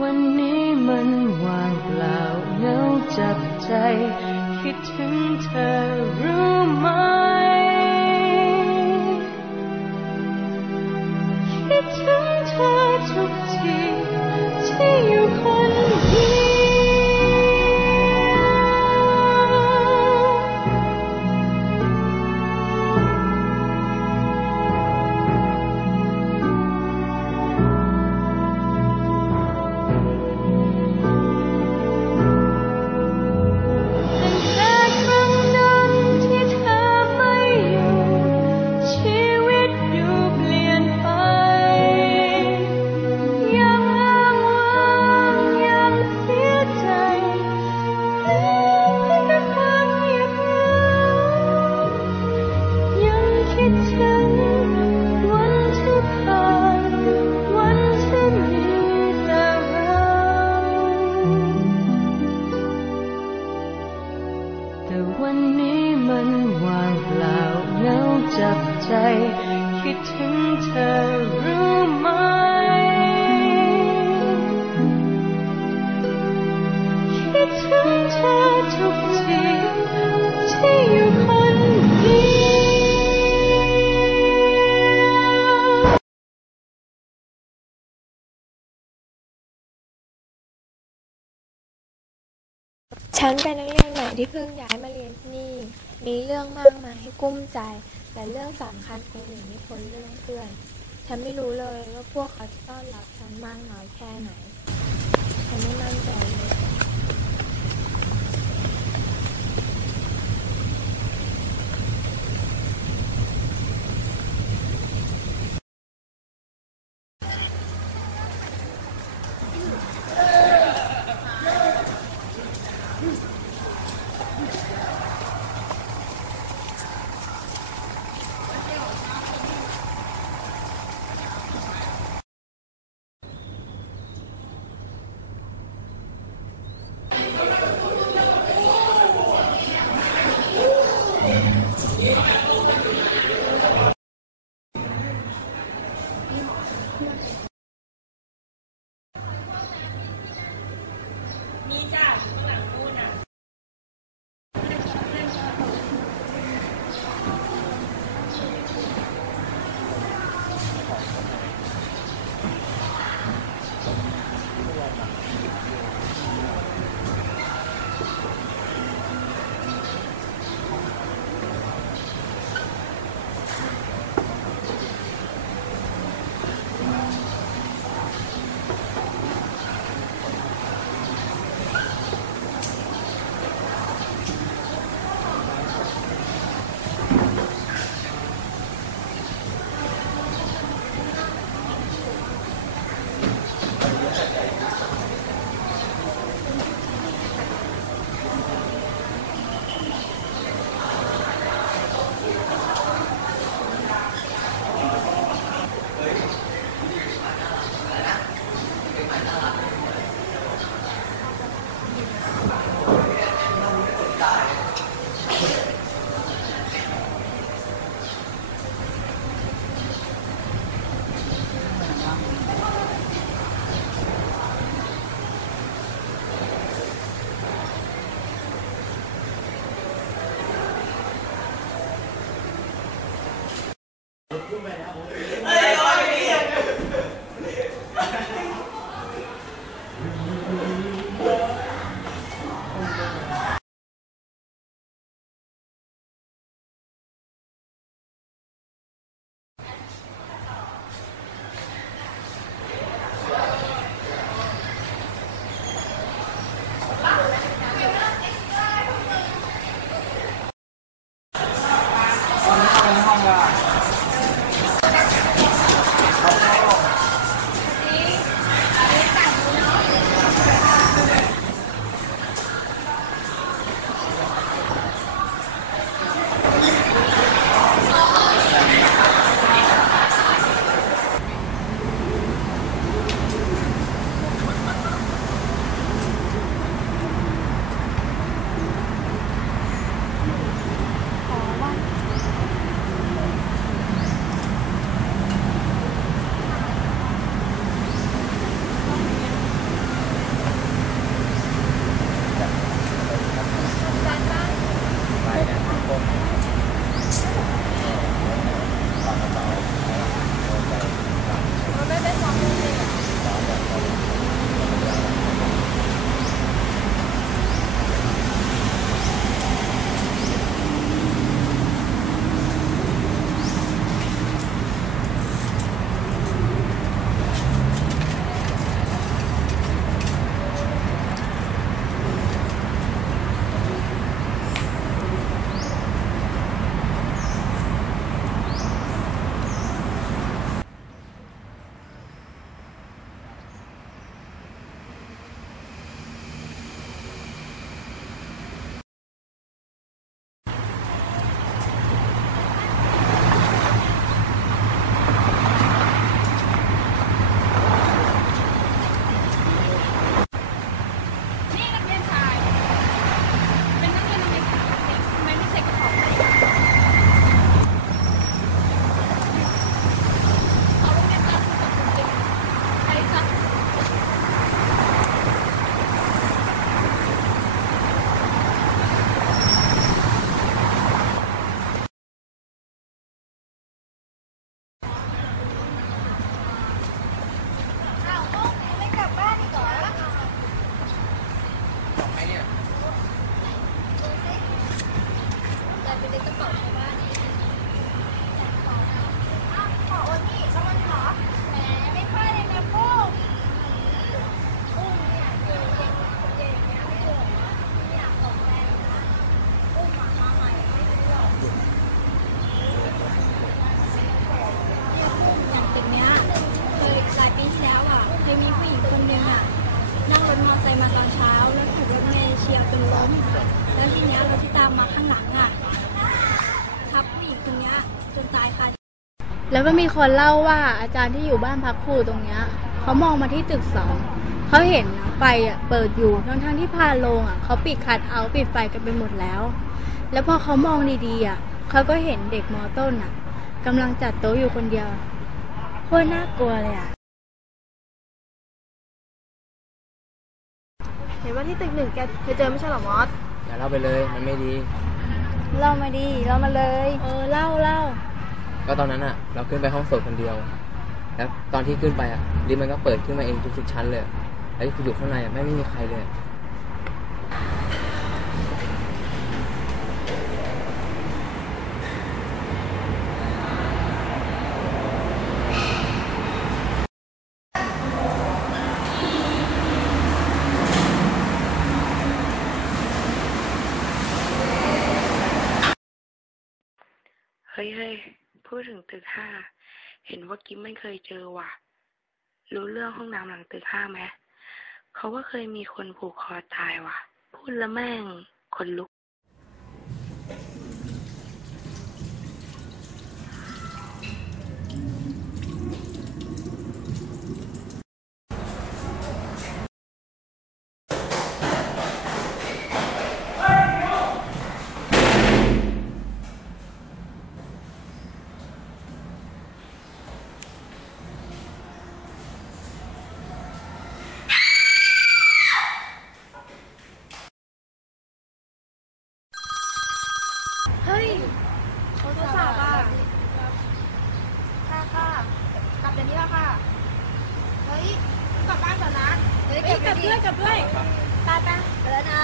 วันนี้มันว่างเปล่าเหงาจับใจ คิดถึงเธอรู้ไหม ฉันเป็นนักเรียนใหม่ที่เพิ่งย้ายมาเรียนที่นี่ มีเรื่องมากมายให้กุ้มใจ แต่เรื่องสำคัญคนหนีไม่พ้นเรื่องเพื่อน ฉันไม่รู้เลยว่าพวกเขาจะต้อนรับฉันมากน้อยแค่ไหน ฉันไม่มั่นใจเลย หลังอะทับผู้หญิงคนเนี้ยจนตายคาแล้วก็มีคนเล่าว่าอาจารย์ที่อยู่บ้านพักครูตรงเนี้ยเขามองมาที่ตึกสองเขาเห็นไฟอะเปิดอยู่ทั้งทั้งๆที่พานโรงอะเขาปิดคัดเอาท์ปิดไฟกันไปหมดแล้ว แล้วพอเขามองดีๆอะเขาก็เห็นเด็กมอต้นอะกำลังจัดโต๊ะอยู่คนเดียวโคตรน่ากลัวเลยอะเห็นว่าที่ตึกหนึ่งแกเคยเจอไม่ใช่เหรอมอสอย่าเล่าไปเลยมันไม่ดี เล่ามาดีเล่ามาเลย เออเล่าเล่าก็ตอนนั้นอะ เราขึ้นไปห้องสดคนเดียว แล้วตอนที่ขึ้นไปอะลิฟต์มันก็เปิดขึ้นมาเองทุกๆชั้นเลย แล้วที่อยู่ข้างในอะไม่ไม่มีใครเลย ฮ้ยเฮ้ยพูดถึงตึกห้า เห็นว่ากิ๊มไม่เคยเจอว่ะ รู้เรื่องห้องน้ำหลังตึกห้าไหมเขาก็เคยมีคนผูกคอตายว่ะ พูดละแม่งคนลุก เฮ้ยโทรศัพท์อะค่ะค่ะกลับเดี๋ยว นี้ละค่ะ เฮ้ยกลับบ้านก่อนนะเฮ้ยกลับด้วยกลับด้วยตาตาไปแล้วนะ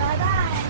บายบ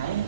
Ai.